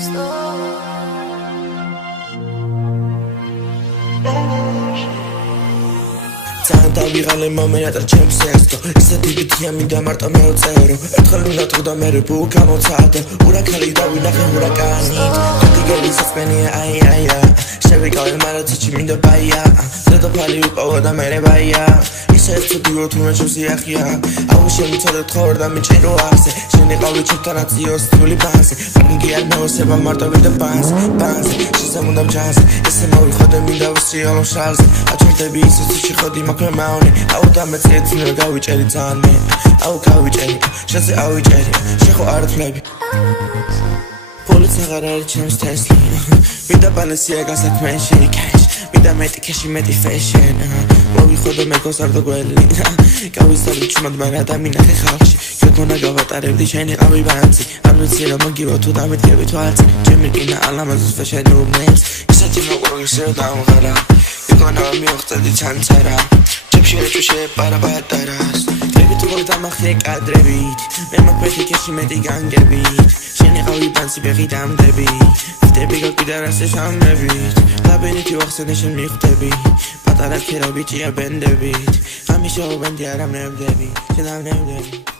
Santa vihale momentul ce-mi sesto Să divitiem de marta meu zero Ertkhel mina tqda mere bu kamotsada Ura khali da vinakhe hurakanit Qatigeli sasmeni ay ay Shevikavel mara tichi minda baya Zeda pali uqava da mere baya Ise ertdivo tume chumsi akhia Au shemitsada tqorda michero akse Sheni qavi chutanatsios tuli banse Pargian meoseba marta vida banse Banse shizamundam janse Ise movikhode minda vsialo shalse Achordebi ise tichi khodi mauni Au dametse tsino gavicheri dzane Au gavicheri shase avicheri Shekho ar tflebi Polits აღარ არის ჩემს თესლი მინდა ბალენსია გასაქმე შეიკაჭ მინდა მეტი ქეში მეტი ფეშენ მოვიხოდო მეგოს არ დოგველი გავისწავლე ჩუმად მან ადამიანახე ხალხში გოგონა გავატარებდი შენი ყავი ბანცი არ ვიცი რომ მოგივა თუ დამეთქები თვალწი ჩემი კინა ალამაზის ფეშენი უბნებს ისეთი მოყვარისე დამღარა გოგონა მიოხტედი ჩანწერა ჩემში ეჭვში პარაპატარას Voi damahne kadrevit Me maqbeti keshi meti gangevit Sheni qavi bansi beghi damdevit Vitebi gakidaraste shamnevit Labiniti vaqsene shen miqtebi Patara kera bichia bendevit Hamisha u bendi aram nevdevit Shenam nevdevit